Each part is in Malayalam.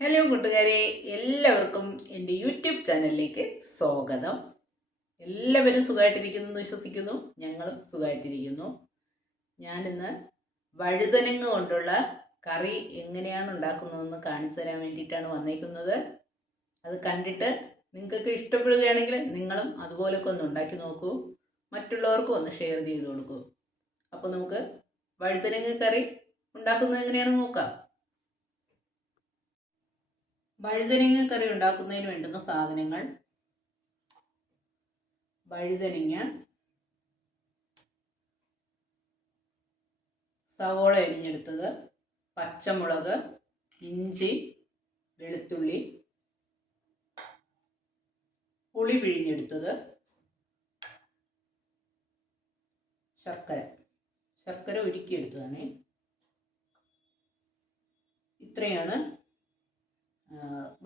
ഹലോ കൂട്ടുകാരെ. എല്ലാവർക്കും എന്റെ യൂട്യൂബ് ചാനലിലേക്ക് സ്വാഗതം. എല്ലാവരും സുഖമായിട്ടിരിക്കുന്നു എന്ന് വിശ്വസിക്കുന്നു. ഞങ്ങളും സുഖമായിട്ടിരിക്കുന്നു. ഞാനിന്ന് വഴുതനങ്ങ് കൊണ്ടുള്ള കറി എങ്ങനെയാണ് ഉണ്ടാക്കുന്നതെന്ന് കാണിച്ചു തരാൻ വേണ്ടിയിട്ടാണ് വന്നേക്കുന്നത്. അത് കണ്ടിട്ട് നിങ്ങൾക്കൊക്കെ ഇഷ്ടപ്പെടുകയാണെങ്കിൽ നിങ്ങളും അതുപോലൊക്കെ ഒന്ന് ഉണ്ടാക്കി നോക്കൂ. മറ്റുള്ളവർക്കും ഒന്ന് ഷെയർ ചെയ്ത് കൊടുക്കൂ. അപ്പോൾ നമുക്ക് വഴുതനങ്ങ് കറി ഉണ്ടാക്കുന്നത് എങ്ങനെയാണെന്ന് നോക്കാം. വഴുതനങ്ങ കറി ഉണ്ടാക്കുന്നതിന് വേണ്ടുന്ന സാധനങ്ങൾ. വഴുതനങ്ങ. സവോള അരിഞ്ഞെടുത്തത്. പച്ചമുളക്. ഇഞ്ചി. വെളുത്തുള്ളി. പുളി പിഴിഞ്ഞെടുത്തത്. ശർക്കര. ശർക്കര ഉരുക്കിയെടുത്തതാണ്. ഇത്രയാണ്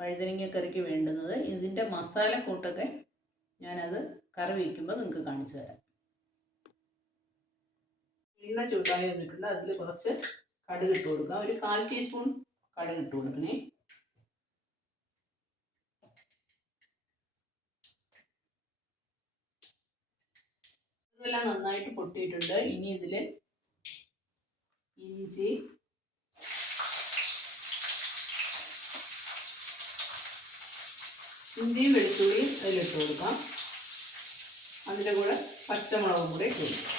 വഴുതനങ്ങ കറിക്ക് വേണ്ടുന്നത് ഇതിന്റെ മസാലക്കൂട്ടൊക്കെ ഞാനത് കറി വയ്ക്കുമ്പോൾ നിങ്ങൾക്ക് കാണിച്ചു തരാം. എണ്ണ ചൂടായി വന്നിട്ടുണ്ട്. അതിൽ കുറച്ച് കടുക് ഇട്ട് കൊടുക്കാം. ഒരു കാൽ ടീസ്പൂൺ കടുക് ഇട്ട് കൊടുക്കണേ. ഇതെല്ലാം നന്നായിട്ട് പൊട്ടിയിട്ടുണ്ട്. ഇനി ഇതിൽ ഇഞ്ചി ഇഞ്ചിയും വെളുത്തുള്ളിയും അതിലിട്ട് കൊടുക്കാം. അതിന്റെ കൂടെ പച്ചമുളകും കൂടെ ഇട്ട് കൊടുക്കാം.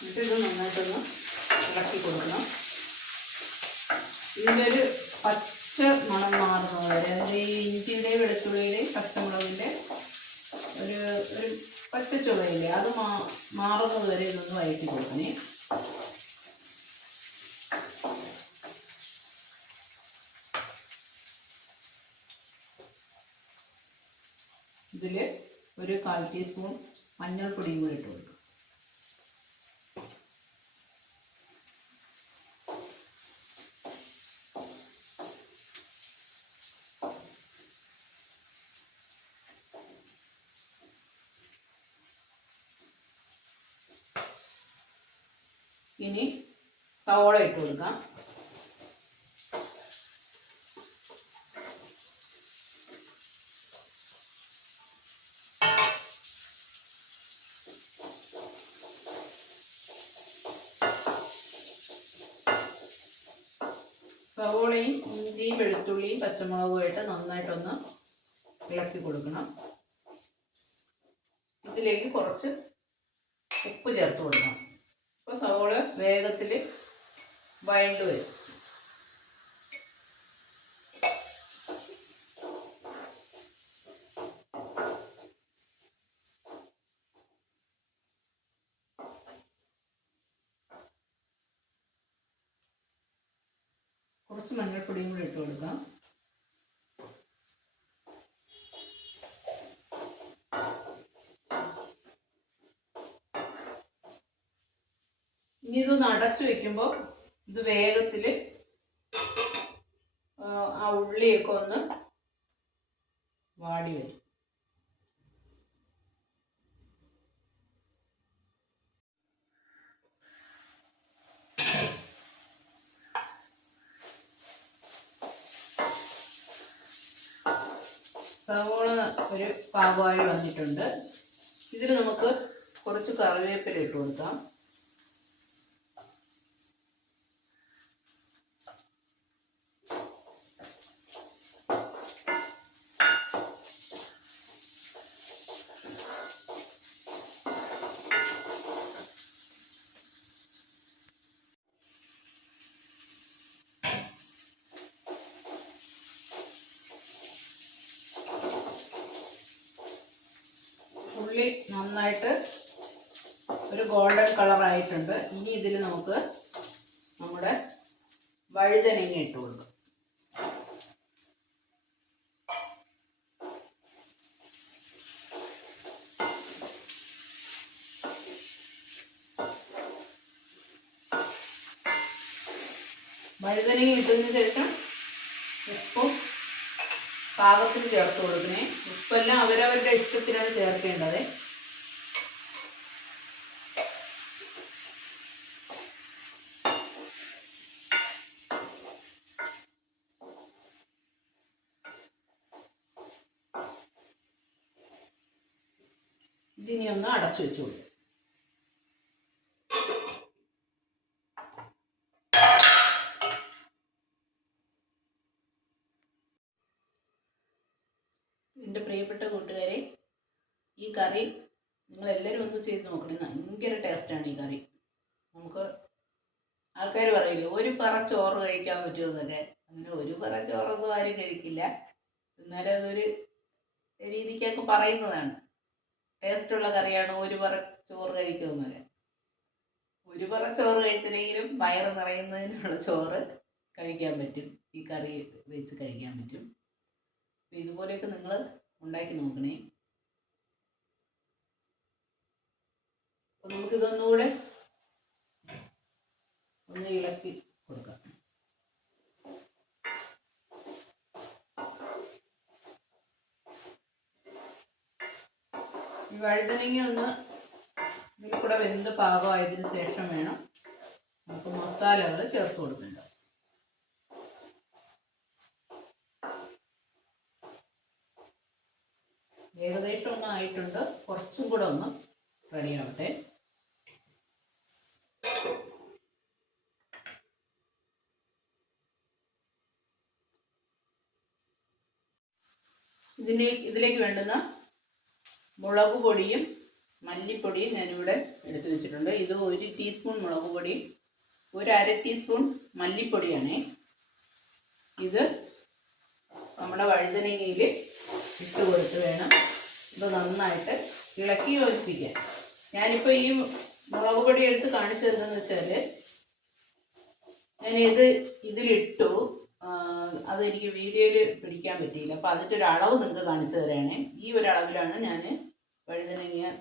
എന്നിട്ട് ഇത് നന്നായിട്ടൊന്ന് ഇളക്കി കൊടുക്കണം. ഇതിന്റെ ഒരു പച്ച മണം മാറുന്നത് വരെ ഈ ഇഞ്ചിയുടെയും വെളുത്തുള്ളിയുടെയും പച്ചമുളകിന്റെ ഒരു ഒരു പച്ച ചുവയില്ലേ അത് മാ മാറുന്നത് വരെ ഇതൊന്ന് വഴറ്റി കൊടുക്കണേ ഇതിൽ ഒരു കാൽ ടീസ്പൂൺ മഞ്ഞൾപ്പൊടിയും കൂടി ഇട്ട് കൊടുക്കും. ഇനി സവോള ഇട്ട് കൊടുക്കാം. സവോളയും ഇഞ്ചിയും വെളുത്തുള്ളിയും പച്ചമുളകുമായിട്ട് നന്നായിട്ടൊന്ന് ഇളക്കി കൊടുക്കണം. ഇതിലേക്ക് കുറച്ച് ഉപ്പ് ചേർത്ത് കൊടുക്കണം. അപ്പോൾ സവോള വേഗത്തിൽ വഴണ്ട് വരും. കുറച്ച് മഞ്ഞൾപ്പൊടിയും കൂടി ഇട്ട് കൊടുക്കാം. ഇനി ഇതൊന്ന് അടച്ചു വെക്കുമ്പോൾ ഇത് വേഗത്തിൽ ആ ഉള്ളിയൊക്കെ ഒന്ന് വാടി വരും. സവോള ഒരു പാകമായി വന്നിട്ടുണ്ട്. ഇതിൽ നമുക്ക് കുറച്ച് കറിവേപ്പില ഇട്ട് കൊടുക്കാം. നന്നായിട്ട് ഒരു ഗോൾഡൻ കളറായിട്ടുണ്ട് ഇനി ഇതിൽ നമുക്ക് നമ്മുടെ വഴുതനങ്ങ ഇട്ട് കൊടുക്കും. വഴുതനങ്ങ ഇട്ടതിന് ശേഷം ഉപ്പും പാകത്തിന് ചേർത്ത് കൊടുക്കണേ. ഉപ്പെല്ലാം അവരവരുടെ ഇഷ്ടത്തിനാണ് ചേർക്കേണ്ടത്. ഇതിനി ഒന്ന് അടച്ചു വെച്ചോളൂ കൊടുക്കും. എന്റെ പ്രിയപ്പെട്ട കൂട്ടുകാരെ ഈ കറി നിങ്ങൾ എല്ലാവരും ഒന്ന് ചെയ്ത് നോക്കണേ. ഭയങ്കര ടേസ്റ്റാണ് ഈ കറി. നമുക്ക് ആൾക്കാർ പറയില്ലേ ഒരു പറ ചോറ് കഴിക്കാൻ പറ്റുമെന്നൊക്കെ അങ്ങനെ ഒരു പറ ചോറൊന്നും ആരും കഴിക്കില്ല. എന്നാലും അതൊരു രീതിക്കൊക്കെ പറയുന്നതാണ്. ടേസ്റ്റുള്ള കറിയാണ് ഒരു പറ ചോറ് കഴിക്കുന്നത് ഒരു പറ ചോറ് കഴിച്ചില്ലെങ്കിലും വയറ് നിറയുന്നതിനുള്ള ചോറ് കഴിക്കാൻ പറ്റും. ഈ കറി വെച്ച് കഴിക്കാൻ പറ്റും. അപ്പോൾ ഇതുപോലെയൊക്കെ നിങ്ങൾ ഉണ്ടാക്കി നോക്കണേ. നമുക്കിതൊന്നുകൂടെ ഒന്ന് ഇളക്കി കൊടുക്കാം വഴുതനങ്ങ ഒന്ന് ഇതിൽ കൂടെ വെന്ത് പാകമായതിനു ശേഷം വേണം നമുക്ക് മസാലകൾ ചേർത്ത് കൊടുക്കേണ്ടത്. ഏകദേശം ഒന്ന് ആയിട്ടുണ്ട്. കുറച്ചും കൂടെ ഒന്ന് റെഡിയാവട്ടെ ഇതിന്റെ ഇതിലേക്ക് വേണ്ടുന്ന മുളക് പൊടിയും മല്ലിപ്പൊടിയും ഞാനിവിടെ എടുത്തു വെച്ചിട്ടുണ്ട്. ഇത് ഒരു ടീസ്പൂൺ മുളക് പൊടിയും ഒരു അര ടീസ്പൂൺ മല്ലിപ്പൊടിയാണ്. ഇത് നമ്മുടെ വഴുതനങ്ങയിൽ ഇട്ട് കൊടുത്ത് വേണം ഇത് നന്നായിട്ട് ഇളക്കി യോജിപ്പിക്കാൻ. ഞാനിപ്പോൾ ഈ മുളക് പൊടി എടുത്ത് കാണിച്ചതെന്ന് വെച്ചാൽ ഞാനിത് ഇതിലിട്ടു. അതെനിക്ക് വീഡിയോയിൽ പിടിക്കാൻ പറ്റിയില്ല. അപ്പോൾ അതിന്റെ ഒരു അളവ് നിങ്ങൾക്ക് കാണിച്ചു തരാണേ. ഈ ഒരു അളവിലാണ് ഞാൻ വഴുതനങ്ങയിൽ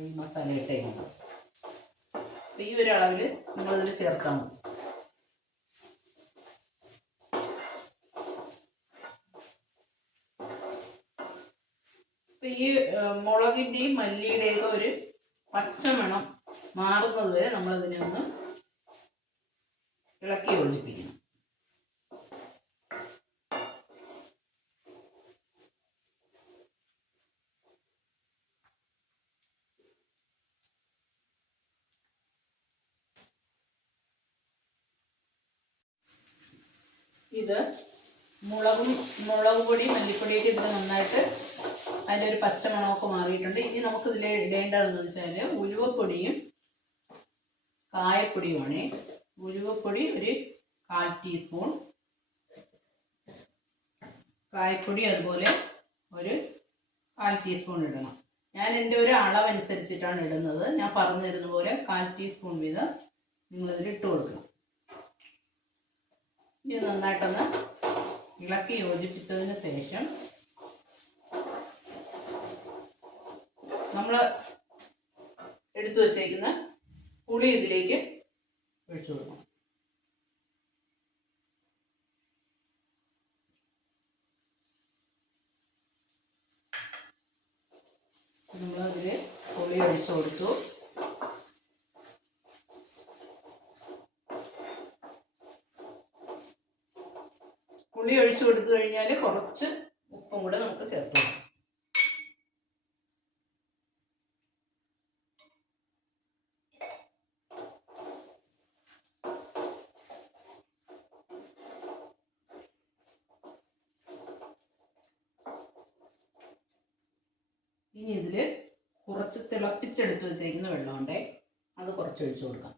ഈ മസാല ഇട്ടേക്കുന്നത് അപ്പൊ ഈ ഒരു അളവിൽ നമ്മൾ ചേർത്താൽ മതി. ഈ മുളകിന്റെയും മല്ലിയുടെയും ഒരു പച്ചമണം മാറുന്നത് വരെ നമ്മൾ ഇതിനെ ഒന്ന് ഇളക്കി യോജിപ്പിക്കണം. ഇത് മുളകും മുളക് പൊടി മല്ലിപ്പൊടിയൊക്കെ ഇതിൽ നന്നായിട്ട് അതിന്റെ ഒരു പച്ചമണമൊക്കെ മാറിയിട്ടുണ്ട്. ഇനി നമുക്ക് ഇതിൽ ഇടേണ്ടതെന്ന് വെച്ചാൽ ഉലുവപ്പൊടിയും കായപ്പൊടിയുമാണ്. ഉലുവപ്പൊടി ഒരു കാൽ ടീസ്പൂൺ. കായപ്പൊടി അതുപോലെ ഒരു കാൽ ടീസ്പൂൺ ഇടണം. ഞാൻ എന്റെ ഒരു അളവനുസരിച്ചിട്ടാണ് ഇടുന്നത്. ഞാൻ പറഞ്ഞു തരുന്ന പോലെ കാൽ ടീസ്പൂൺ വീതം നിങ്ങളിതിൽ ഇട്ട് കൊടുക്കണം. ഇത് നന്നായിട്ടൊന്ന് ഇളക്കി യോജിപ്പിച്ചതിന് ശേഷം നമ്മൾ എടുത്തു വച്ചേക്കുന്ന പുളി ഇതിലേക്ക് ഒഴിച്ചു കൊടുക്കണം നമ്മളതിൽ പുളി ഒഴിച്ചു കൊടുത്തു പുളി ഒഴിച്ചു കൊടുത്തു കഴിഞ്ഞാൽ കുറച്ച് ഉപ്പും കൂടെ നമുക്ക് ചേർത്ത് ഇനി ഇതിൽ കുറച്ച് തിളപ്പിച്ചെടുത്ത് വെച്ചേക്കുന്ന വെള്ളമുണ്ടേ അത് കുറച്ച് ഒഴിച്ചു കൊടുക്കാം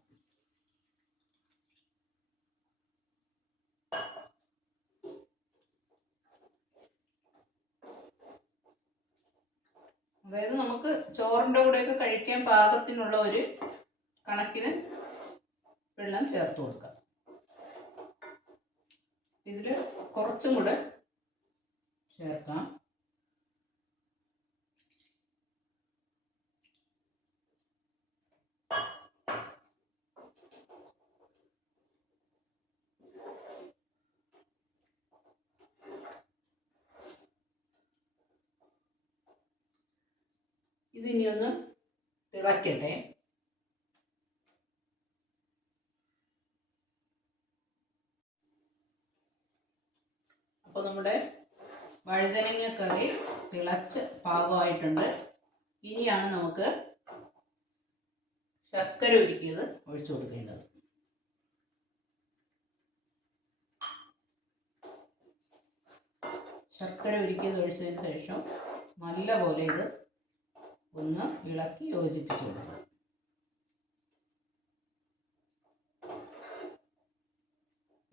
അതായത് നമുക്ക് ചോറിന്റെ കൂടെയൊക്കെ കഴിക്കാൻ പാകത്തിനുള്ള ഒരു കണക്കിന് വെള്ളം ചേർത്ത് കൊടുക്കാം. ഇതിൽ കുറച്ചും കൂടെ ചേർക്കാം. ഇതിനി ഒന്ന് തിളക്കട്ടെ. അപ്പോൾ നമ്മുടെ വഴുതനങ്ങ കറി തിളച്ച് പാകമായിട്ടുണ്ട്. ഇനിയാണ് നമുക്ക് ശർക്കര ഒരുക്കിയത് ഒഴിച്ചു കൊടുക്കേണ്ടത്. ശർക്കര ഒരുക്കിയത് ഒഴിച്ചതിന് ശേഷം നല്ലപോലെ ഇത് ഒന്ന് ഇളക്കി യോജിപ്പിച്ച്.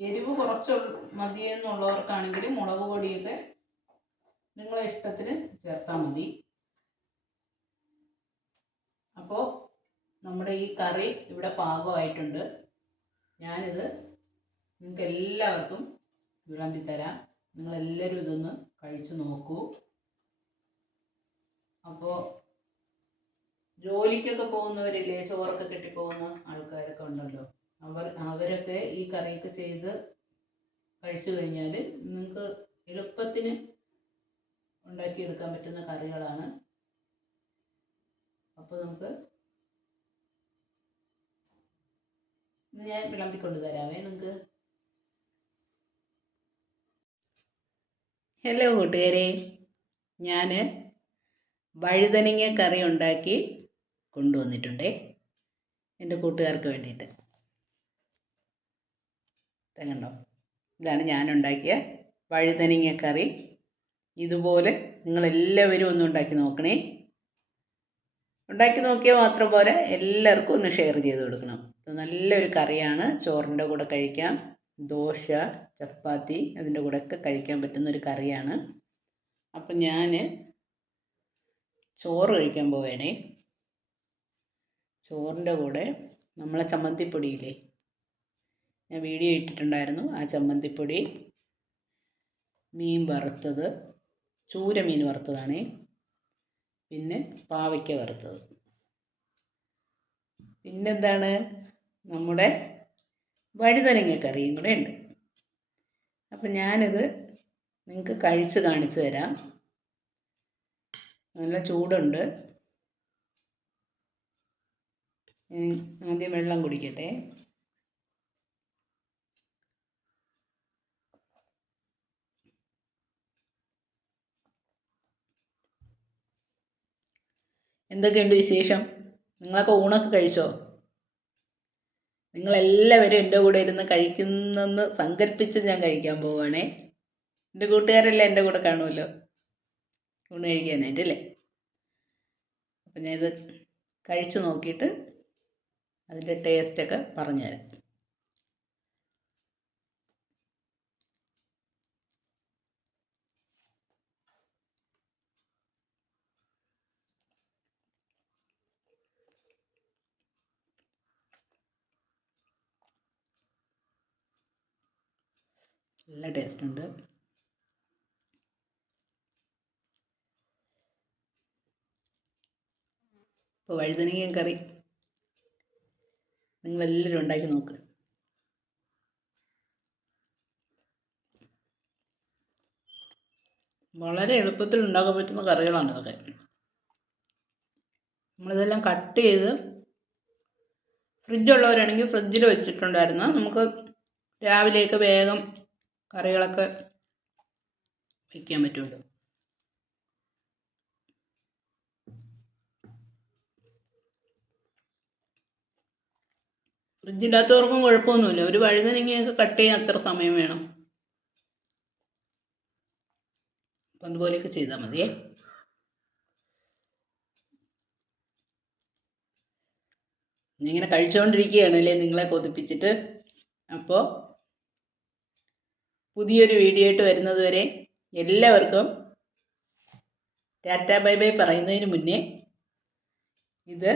എരിവ് കുറച്ച് മതിയെന്നുള്ളവർക്കാണെങ്കിൽ മുളക് പൊടിയൊക്കെ നിങ്ങളെ ഇഷ്ടത്തിന് ചേർത്താൽ മതി. അപ്പോൾ നമ്മുടെ ഈ കറി ഇവിടെ പാകമായിട്ടുണ്ട്. ഞാനിത് നിങ്ങൾക്ക് എല്ലാവർക്കും വിളമ്പി തരാം. നിങ്ങളെല്ലാവരും ഇതൊന്ന് കഴിച്ചു നോക്കൂ. അപ്പോൾ ജോലിക്കൊക്കെ പോകുന്നവരില്ലേ? ചോറൊക്കെ കെട്ടിപ്പോകുന്ന ആൾക്കാരൊക്കെ ഉണ്ടല്ലോ. അവർ അവരൊക്കെ ഈ കറിയൊക്കെ ചെയ്ത് കഴിച്ചു കഴിഞ്ഞാൽ നിങ്ങൾക്ക് എളുപ്പത്തിന് ഉണ്ടാക്കിയെടുക്കാൻ പറ്റുന്ന കറികളാണ്. അപ്പോൾ നമുക്ക് ഞാൻ വിളമ്പിക്കൊണ്ട് തരാമേ നിങ്ങൾക്ക്. ഹലോ കൂട്ടുകാരെ. ഞാൻ വഴുതനങ്ങ കറി ഉണ്ടാക്കി കൊണ്ടുവന്നിട്ടുണ്ടേ എന്റെ കൂട്ടുകാർക്ക് വേണ്ടിയിട്ട്. കണ്ടോ? ഇതാണ് ഞാൻ ഉണ്ടാക്കിയ വഴുതനങ്ങ കറി. ഇതുപോലെ നിങ്ങളെല്ലാവരും ഒന്ന് ഉണ്ടാക്കി നോക്കണേ. ഉണ്ടാക്കി നോക്കിയാൽ മാത്രം പോരാ എല്ലാവർക്കും ഒന്ന് ഷെയർ ചെയ്ത് കൊടുക്കണം. ഇത് നല്ലൊരു കറിയാണ്. ചോറിന്റെ കൂടെ കഴിക്കാം. ദോശ ചപ്പാത്തി അതിന്റെ കൂടെയൊക്കെ കഴിക്കാൻ പറ്റുന്ന ഒരു കറിയാണ്. അപ്പം ഞാൻ ചോറ് കഴിക്കാൻ പോവേണേ. ചോറിന്റെ കൂടെ നമ്മളെ ചമ്മന്തിപ്പൊടിയില്ലേ? ഞാൻ വീഡിയോ ഇട്ടിട്ടുണ്ടായിരുന്നു ആ ചമ്മന്തിപ്പൊടി. മീൻ വറുത്തത് ചൂര മീൻ വറുത്തതാണേ. പിന്നെ പാവയ്ക്ക വറുത്തത്. പിന്നെന്താണ്? നമ്മുടെ വഴുതനങ്ങ കറിയും കൂടെ ഉണ്ട്. അപ്പം ഞാനിത് നിങ്ങൾക്ക് കഴിച്ച് കാണിച്ചു തരാം. നല്ല ചൂടുണ്ട്. ആദ്യം വെള്ളം കുടിക്കട്ടെ. എന്തൊക്കെയുണ്ട് വിശേഷം? നിങ്ങളൊക്കെ ഊണൊക്കെ കഴിച്ചോ? നിങ്ങളെല്ലാവരും എന്റെ കൂടെ ഇരുന്ന് കഴിക്കുന്നെന്ന് സങ്കല്പിച്ച് ഞാൻ കഴിക്കാൻ പോവുകയാണേ എന്റെ കൂട്ടുകാരെല്ലാം എന്റെ കൂടെ കാണുമല്ലോ? ഊണ് കഴിക്കാനായിട്ടല്ലേ അപ്പം ഞാനിത് കഴിച്ചു നോക്കിയിട്ട് അതിന്റെ ടേസ്റ്റൊക്കെ പറഞ്ഞുതരാം. നല്ല ടേസ്റ്റ് ഉണ്ട്. ഇപ്പോൾ വഴുതനങ്ങ കറി. നിങ്ങളെല്ലാവരും ഉണ്ടാക്കി നോക്ക്. വളരെ എളുപ്പത്തിൽ ഉണ്ടാക്കാൻ പറ്റുന്ന കറികളാണ് ഇതൊക്കെ. നമ്മളിതെല്ലാം കട്ട് ചെയ്ത് ഫ്രിഡ്ജുള്ളവരാണെങ്കിൽ ഫ്രിഡ്ജിൽ വെച്ചിട്ടുണ്ടായിരുന്നു. നമുക്ക് രാവിലെയൊക്കെ വേഗം കറികളൊക്കെ വയ്ക്കാൻ പറ്റുമല്ലോ. ഫ്രിഡ്ജില്ലാത്തവർക്കും കുഴപ്പമൊന്നുമില്ല. ഒരു വഴുതനങ്ങയൊക്കെ കട്ട് ചെയ്യാൻ അത്ര സമയം വേണം. അതുപോലെയൊക്കെ ചെയ്താൽ മതിയേ. ഇങ്ങനെ കഴിച്ചുകൊണ്ടിരിക്കുകയാണ് അല്ലേ നിങ്ങളെ കൊതിപ്പിച്ചിട്ട്? അപ്പോൾ പുതിയൊരു വീഡിയോ ആയിട്ട് വരുന്നത് വരെ എല്ലാവർക്കും ടാറ്റ ബൈ ബൈ പറയുന്നതിന് മുന്നേ ഇത്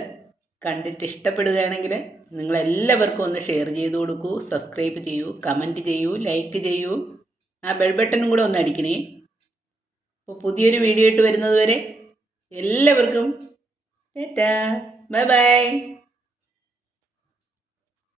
കണ്ടിട്ട് ഇഷ്ടപ്പെടുകയാണെങ്കിൽ നിങ്ങളെല്ലാവർക്കും ഒന്ന് ഷെയർ ചെയ്ത് കൊടുക്കൂ സബ്സ്ക്രൈബ് ചെയ്യൂ കമന്റ് ചെയ്യൂ ലൈക്ക് ചെയ്യൂ. ആ ബെൽ ബട്ടണും കൂടെ ഒന്ന് അടിക്കണേ. അപ്പോൾ പുതിയൊരു വീഡിയോ ആയിട്ട് വരുന്നത് വരെ എല്ലാവർക്കും ടാറ്റാ. Bye bye.